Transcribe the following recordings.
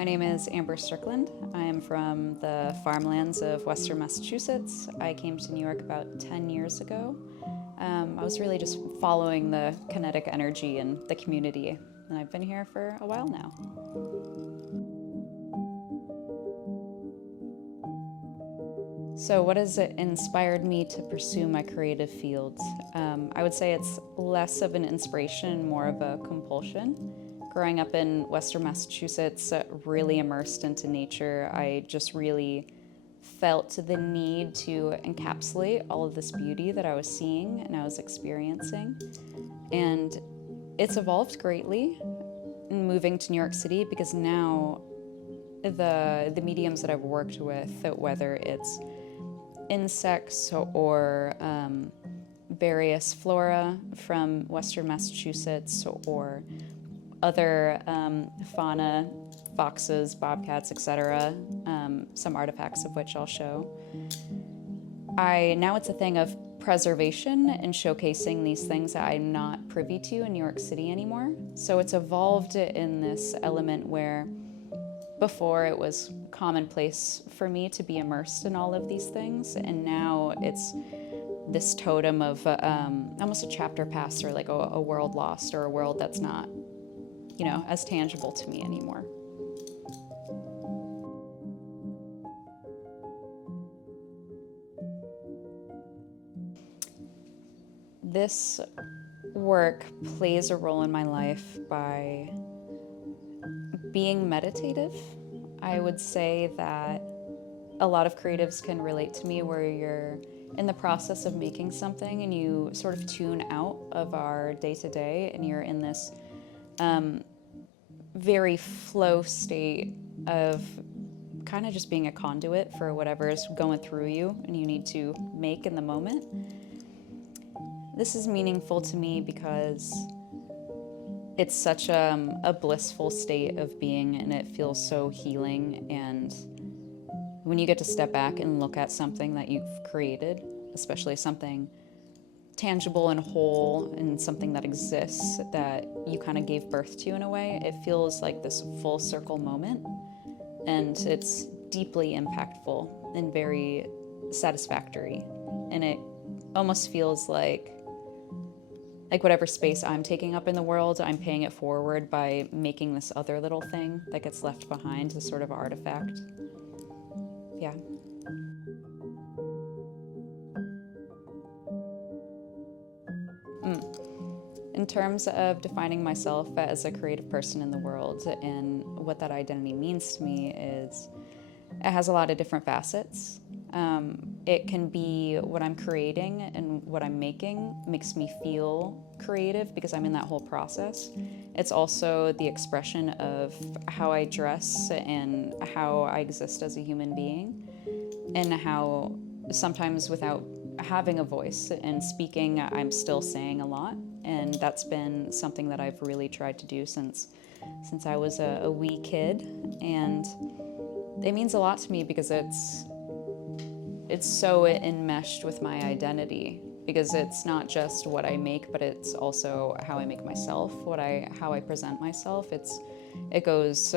My name is Amber Strickland. I am from the farmlands of Western Massachusetts. I came to New York about 10 years ago. I was really just following the kinetic energy in the community, and I've been here for a while now. So what has inspired me to pursue my creative field? I would say it's less of an inspiration and more of a compulsion. Growing up in Western Massachusetts, really immersed into nature, I just really felt the need to encapsulate all of this beauty that I was seeing and I was experiencing. And it's evolved greatly in moving to New York City because now the mediums that I've worked with, whether it's insects or various flora from Western Massachusetts or other fauna, foxes, bobcats, etc., some artifacts of which I'll show. Now it's a thing of preservation and showcasing these things that I'm not privy to in New York City anymore. So it's evolved in this element where before it was commonplace for me to be immersed in all of these things, and now it's this totem of almost a chapter past, or like a world lost, or a world that's not, as tangible to me anymore. This work plays a role in my life by being meditative. I would say that a lot of creatives can relate to me where you're in the process of making something and you sort of tune out of our day-to-day and you're in this very flow state of kind of just being a conduit for whatever is going through you and you need to make in the moment. This is meaningful to me because it's such a blissful state of being, and it feels so healing. And when you get to step back and look at something that you've created, especially something tangible and whole and something that exists that you kind of gave birth to in a way, it feels like this full circle moment, and it's deeply impactful and very satisfactory. And it almost feels like whatever space I'm taking up in the world, I'm paying it forward by making this other little thing that gets left behind, this sort of artifact. Yeah. In terms of defining myself as a creative person in the world and what that identity means to me is it has a lot of different facets. It can be what I'm creating and what I'm making makes me feel creative because I'm in that whole process. It's also the expression of how I dress and how I exist as a human being, and how sometimes without having a voice and speaking, I'm still saying a lot. And that's been something that I've really tried to do since I was a wee kid. And it means a lot to me because it's so enmeshed with my identity, because it's not just what I make, but it's also how I make myself, how I present myself. It goes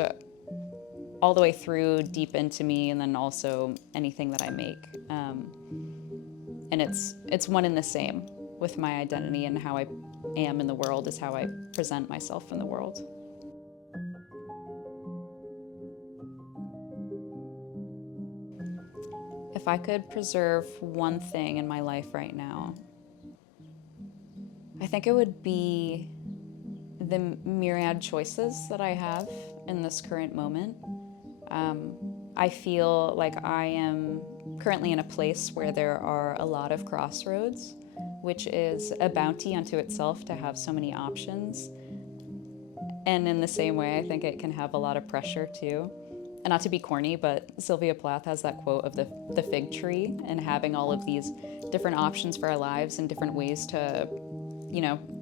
all the way through deep into me, and then also anything that I make. And it's one and the same with my identity, and how I am in the world is how I present myself in the world. If I could preserve one thing in my life right now, I think it would be the myriad choices that I have in this current moment. I feel like I am currently in a place where there are a lot of crossroads, which is a bounty unto itself to have so many options. And in the same way, I think it can have a lot of pressure too. And not to be corny, but Sylvia Plath has that quote of the fig tree, and having all of these different options for our lives and different ways to,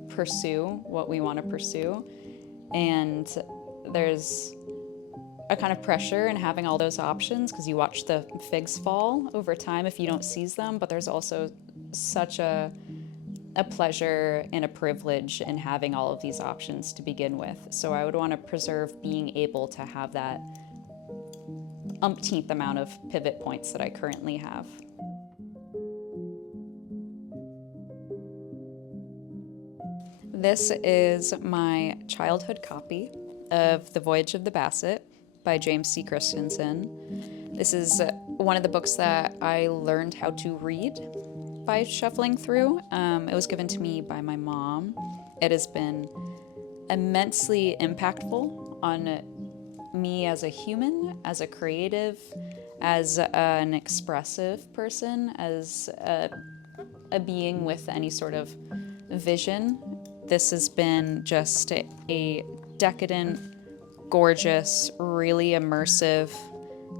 pursue what we want to pursue. And there's a kind of pressure in having all those options because you watch the figs fall over time if you don't seize them, but there's also such a pleasure and a privilege in having all of these options to begin with. So I would want to preserve being able to have that umpteenth amount of pivot points that I currently have. This is my childhood copy of The Voyage of the Basset by James C. Christensen. This is one of the books that I learned how to read by shuffling through. It was given to me by my mom. It has been immensely impactful on me as a human, as a creative, as an expressive person, as a being with any sort of vision. This has been just a decadent, gorgeous, really immersive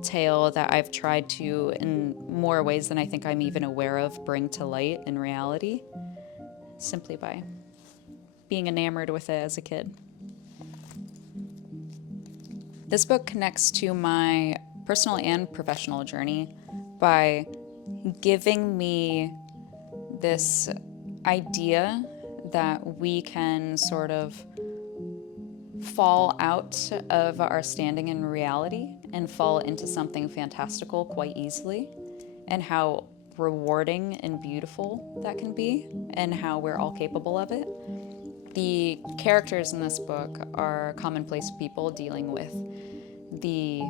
tale that I've tried to, in more ways than I think I'm even aware of, bring to light in reality, simply by being enamored with it as a kid. This book connects to my personal and professional journey by giving me this idea that we can sort of fall out of our standing in reality and fall into something fantastical quite easily, and how rewarding and beautiful that can be, and how we're all capable of it. The characters in this book are commonplace people dealing with the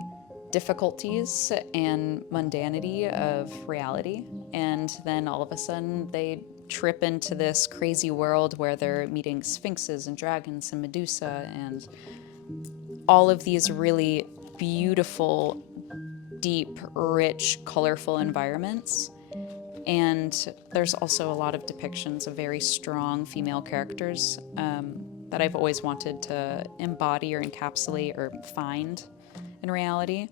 difficulties and mundanity of reality, and then all of a sudden they trip into this crazy world where they're meeting sphinxes and dragons and Medusa and all of these really beautiful, deep, rich, colorful environments. And there's also a lot of depictions of very strong female characters that I've always wanted to embody or encapsulate or find in reality.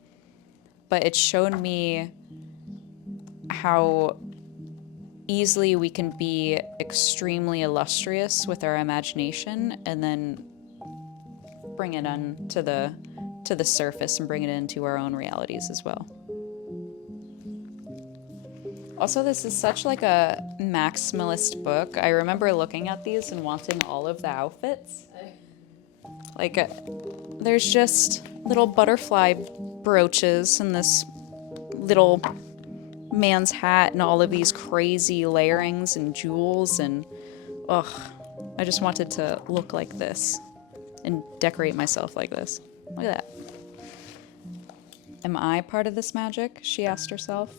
But it showed me how easily we can be extremely illustrious with our imagination and then bring it to the surface and bring it into our own realities as well. Also, this is such like a maximalist book. I remember looking at these and wanting all of the outfits. Like, there's just little butterfly brooches and this little man's hat and all of these crazy layerings and jewels, and I just wanted to look like this and decorate myself like this. Look at that. Am I part of this magic? She asked herself.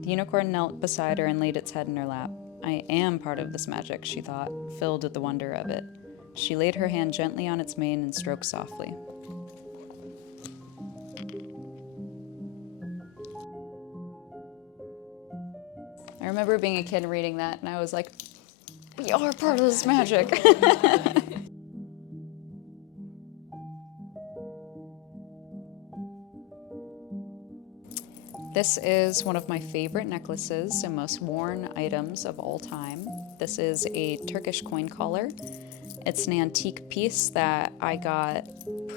The unicorn knelt beside her and laid its head in her lap. I am part of this magic, she thought, filled with the wonder of it. She laid her hand gently on its mane and stroked softly. I remember being a kid reading that, and I was like, we are part of this magic. This is one of my favorite necklaces and most worn items of all time. This is a Turkish coin collar. It's an antique piece that I got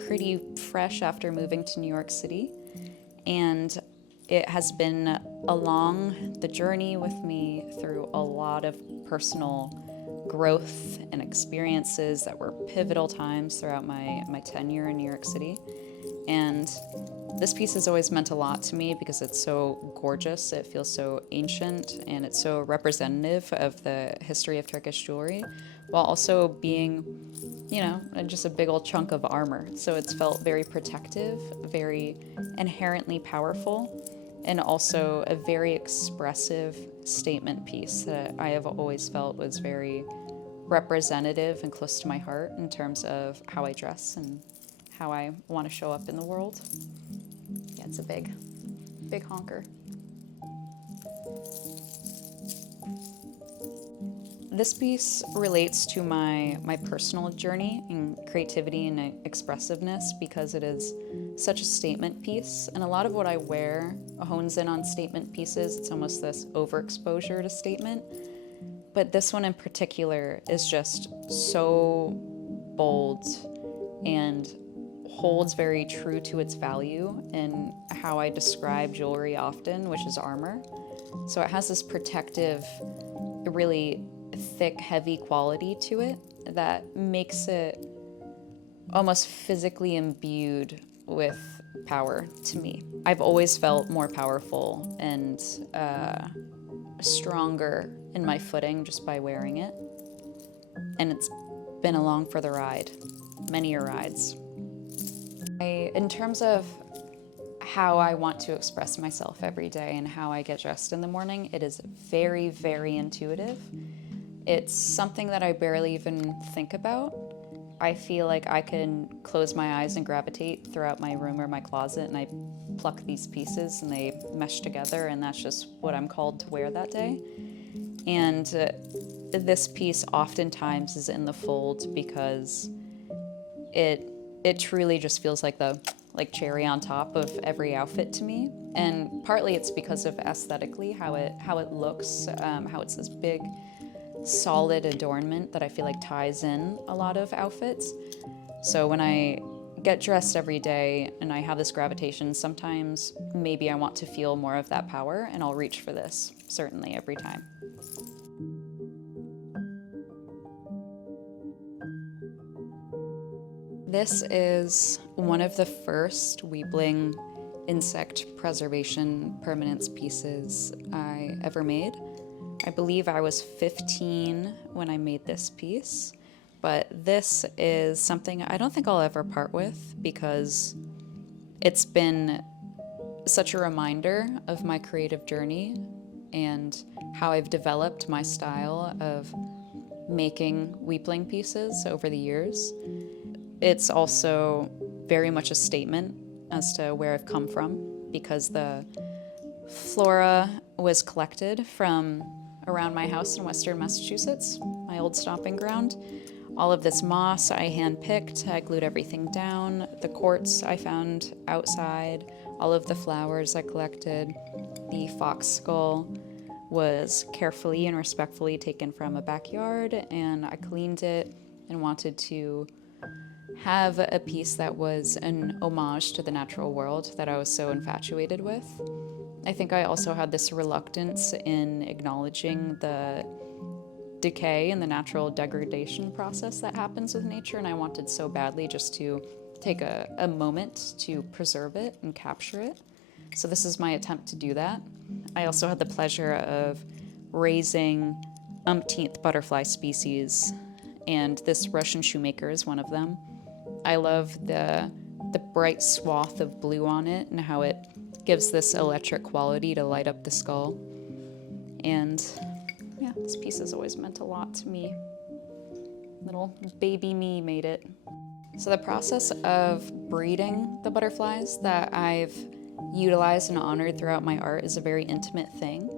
pretty fresh after moving to New York City. And it has been along the journey with me through a lot of personal growth and experiences that were pivotal times throughout my tenure in New York City. And this piece has always meant a lot to me because it's so gorgeous, it feels so ancient, and it's so representative of the history of Turkish jewelry, while also being, just a big old chunk of armor. So it's felt very protective, very inherently powerful, and also a very expressive statement piece that I have always felt was very representative and close to my heart in terms of how I dress and how I want to show up in the world. Yeah, it's a big honker. This piece relates to my personal journey in creativity and expressiveness because it is such a statement piece. And a lot of what I wear hones in on statement pieces. It's almost this overexposure to statement. But this one in particular is just so bold and holds very true to its value in how I describe jewelry often, which is armor. So it has this protective, really thick, heavy quality to it that makes it almost physically imbued with power to me. I've always felt more powerful and stronger in my footing just by wearing it. And it's been along for the ride, many rides. In terms of how I want to express myself every day and how I get dressed in the morning, it is very, very intuitive. It's something that I barely even think about. I feel like I can close my eyes and gravitate throughout my room or my closet, and I pluck these pieces and they mesh together, and that's just what I'm called to wear that day. And this piece oftentimes is in the fold because it truly just feels like the cherry on top of every outfit to me. And partly it's because of aesthetically how it looks, how it's this big solid adornment that I feel like ties in a lot of outfits. So when I get dressed every day and I have this gravitation, sometimes maybe I want to feel more of that power, and I'll reach for this, certainly every time. This is one of the first weebling insect preservation permanence pieces I ever made. I believe I was 15 when I made this piece, but this is something I don't think I'll ever part with because it's been such a reminder of my creative journey and how I've developed my style of making weepling pieces over the years. It's also very much a statement as to where I've come from, because the flora was collected from around my house in Western Massachusetts, my old stomping ground. All of this moss I hand-picked, I glued everything down. The quartz I found outside, all of the flowers I collected. The fox skull was carefully and respectfully taken from a backyard, and I cleaned it and wanted to have a piece that was an homage to the natural world that I was so infatuated with. I think I also had this reluctance in acknowledging the decay and the natural degradation process that happens with nature, and I wanted so badly just to take a moment to preserve it and capture it. So this is my attempt to do that. I also had the pleasure of raising umpteenth butterfly species, and this Russian shoemaker is one of them. I love the bright swath of blue on it and how it gives this electric quality to light up the skull. And yeah, this piece has always meant a lot to me. Little baby me made it. So the process of breeding the butterflies that I've utilized and honored throughout my art is a very intimate thing.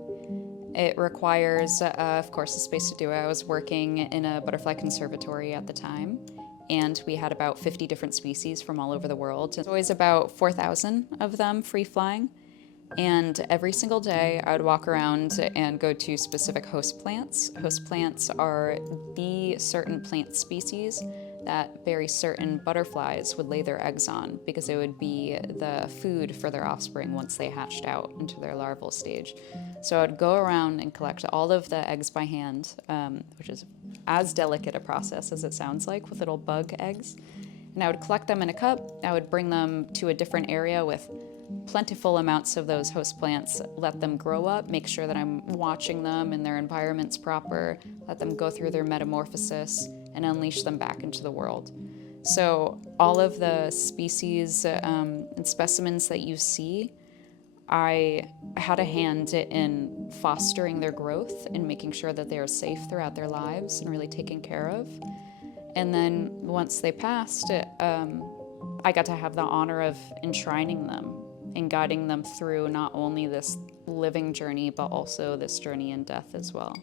It requires, of course, a space to do it. I was working in a butterfly conservatory at the time, and we had about 50 different species from all over the world. There's always about 4,000 of them free flying. And every single day I would walk around and go to specific host plants. Host plants are the certain plant species that very certain butterflies would lay their eggs on, because it would be the food for their offspring once they hatched out into their larval stage. So I would go around and collect all of the eggs by hand, which is as delicate a process as it sounds like, with little bug eggs. And I would collect them in a cup. I would bring them to a different area with plentiful amounts of those host plants, let them grow up, make sure that I'm watching them and their environment's proper, let them go through their metamorphosis, and unleash them back into the world. So all of the species and specimens that you see, I had a hand in fostering their growth and making sure that they are safe throughout their lives and really taken care of. And then once they passed, I got to have the honor of enshrining them and guiding them through not only this living journey, but also this journey in death as well.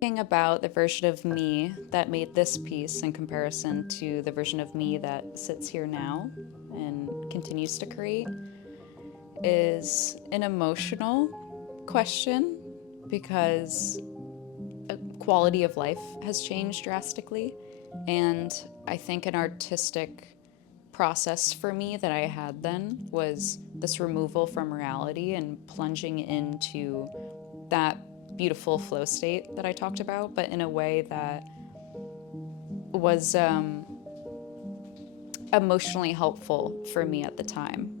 Thinking about the version of me that made this piece in comparison to the version of me that sits here now and continues to create is an emotional question, because quality of life has changed drastically. And I think an artistic process for me that I had then was this removal from reality and plunging into that beautiful flow state that I talked about, but in a way that was emotionally helpful for me at the time.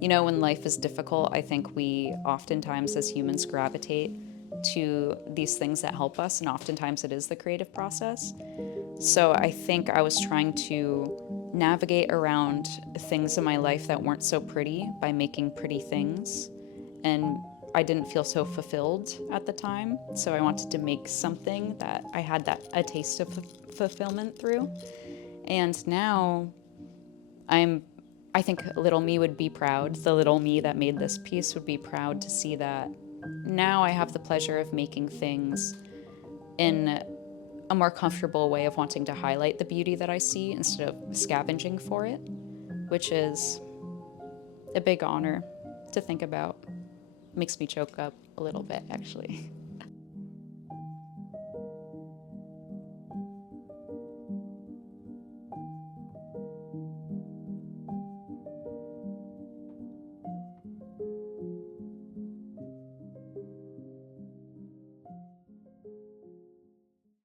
You know, when life is difficult, I think we oftentimes as humans gravitate to these things that help us, and oftentimes it is the creative process. So I think I was trying to navigate around things in my life that weren't so pretty by making pretty things. And I didn't feel so fulfilled at the time. So I wanted to make something that I had a taste of fulfillment through. And now I think little me would be proud. The little me that made this piece would be proud to see that now I have the pleasure of making things in a more comfortable way of wanting to highlight the beauty that I see instead of scavenging for it, which is a big honor to think about. Makes me choke up a little bit, actually.